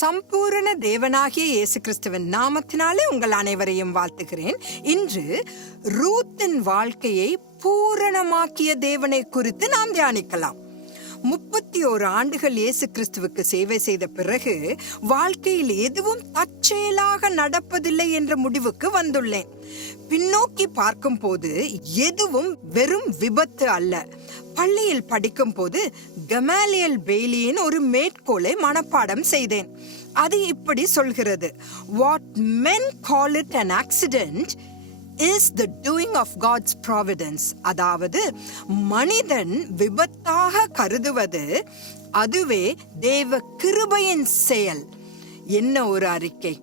சம்பூரண தேவனாகிய இயேசு கிறிஸ்துவின் நாமத்தினாலே உங்கள் அனைவரையும் வாழ்த்துகிறேன். இன்று ரூத்தின் வாழ்க்கையை பூரணமாக்கிய தேவனை குறித்து நாம் தியானிக்கலாம். முப்பத்தி ஓரு ஆண்டுகள் இயேசு கிறிஸ்துவுக்கு சேவை செய்த பிறகு வாழ்க்கையில் எதுவும் தற்செயலாக நடப்பதில்லை என்ற முடிவுக்கு வந்துள்ளேன். பின்னோக்கி பார்க்கும் போது எதுவும் வெறும் விபத்து அல்ல. பள்ளியில் படிக்கும் போது கமாலியல் பெய்லியின் ஒரு மேற்கோளை மனப்பாடம் செய்தேன். அது இப்படி சொல்கிறது what men call it an accident is the doing of God's providence அதாவது மனிதன் விபத்தாக கருதுவது அதுவே தேவ கிருபையின் செயல். என்ன ஒரு அறிக்கை?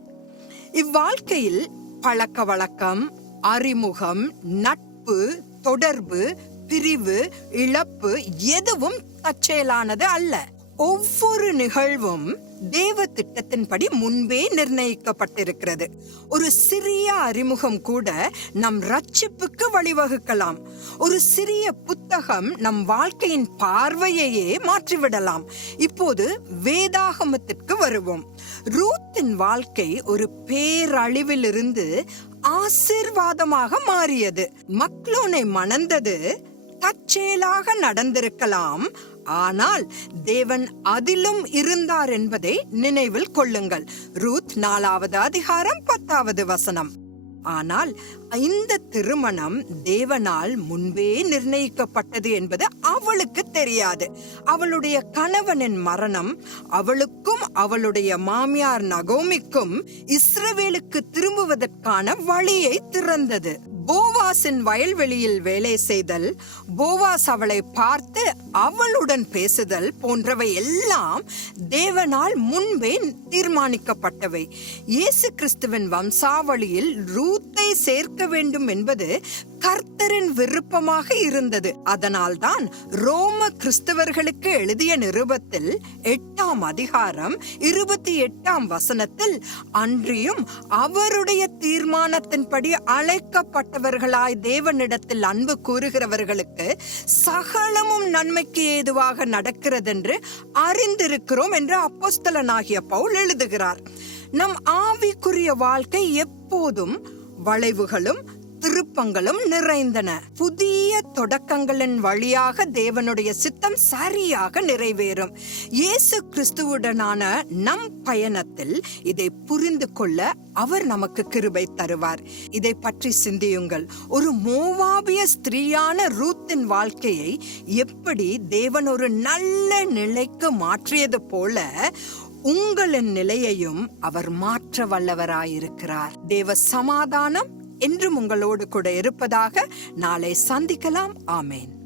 இவ்வாழ்க்கையில் பழக்க வழக்கம் அறிமுகம் நட்பு தொடர்பு பிரிவு இழப்பு எதுவும் தற்செயலானது அல்ல. ஒவ்வொரு நிகழ்வும் தேவ திட்டத்தின்படி முன்பே நிர்ணயிக்கப்பட்டிருக்கிறது. ஒரு சிறிய அறிமுகம் கூட நம் ரட்சிப்புக்கு வழிவகுக்கலாம். ஒரு சிறிய புத்தகம் நம் வாழ்க்கையின் பார்வையையே மாற்றிவிடலாம். இப்போது வேதாகமத்திற்கு வருவோம். ரூத்தின் வாழ்க்கை ஒரு பேரழிவிலிருந்து ஆசிர்வாதமாக மாறியது. மக்ளோனை மணந்தது தற்செயலாக நடந்திருக்கலாம். ஆனால் தேவன் அதிலும் இருந்தார் என்பதை நினைவில் கொள்ளுங்கள். ரூத் நாலாவது அதிகாரம் பத்தாவது வசனம். ஆனால் இந்த திருமணம் தேவனால் முன்பே நிர்ணயிக்கப்பட்டது என்பது அவளுக்கு தெரியாது. அவளுடைய கணவனின் மரணம் அவளுக்கும் அவளுடைய மாமியார் நகோமிக்கும் இஸ்ரவேலுக்கு திரும்ப திரும்புவதற்கான வழியை திறந்தது. போவாஸின் வயல்வெளியில் வேலை செய்தல் போவாஸ் அவளை பார்த்து அவளுடன் பேசுதல் போன்றவை எல்லாம் தேவனால் முன்பே தீர்மானிக்கப்பட்டவை. இயேசு கிறிஸ்துவின் வம்சாவளியில் ரூத்தை சேர்க்க வேண்டும் என்பது கர்த்தரின் விருப்பமாக இருந்தது. அதனால்தான் ரோம கிறிஸ்தவர்களுக்கு எழுதிய நிருபத்தில் எட்டாம் அதிகாரம் இருபத்தி எட்டாம் வசனத்தில் அன்றியும் அவருடைய தீர்மானத்தின்படி அழைக்கப்பட்டவர்களாய் தேவனிடத்தில் அன்பு கூறுகிறவர்களுக்கு சகலமும் நன்மைக்கு ஏதுவாக நடக்கிறதென்று அறிந்திருக்கிறோம் என்று அப்போஸ்தலனாகிய பவுல் எழுதுகிறார். நம் ஆவிக்குரிய வாழ்க்கை எப்போதும் வளைவுகளும் திருப்பங்களும் நிறைந்தன. புதிய தொடக்கங்களின் வழியாக தேவனுடைய சித்தம் சரியாக நிறைவேறும். இயேசு கிறிஸ்துவுடனான நம் பயணத்தில் இதை புரிந்து கொள்ள அவர் நமக்கு கிருபை தருவார். இதை பற்றி சிந்தியுங்கள். ஒரு மோவாபிய ஸ்திரீயான ரூத்தின் வாழ்க்கையை எப்படி தேவன் ஒரு நல்ல நிலைக்கு மாற்றியது போல உங்களின் நிலையையும் அவர் மாற்ற வல்லவராயிருக்கிறார். தேவ சமாதானம் என்றும் உங்களோடு கூட இருப்பதாக நாளை சந்திக்கலாம். ஆமேன்.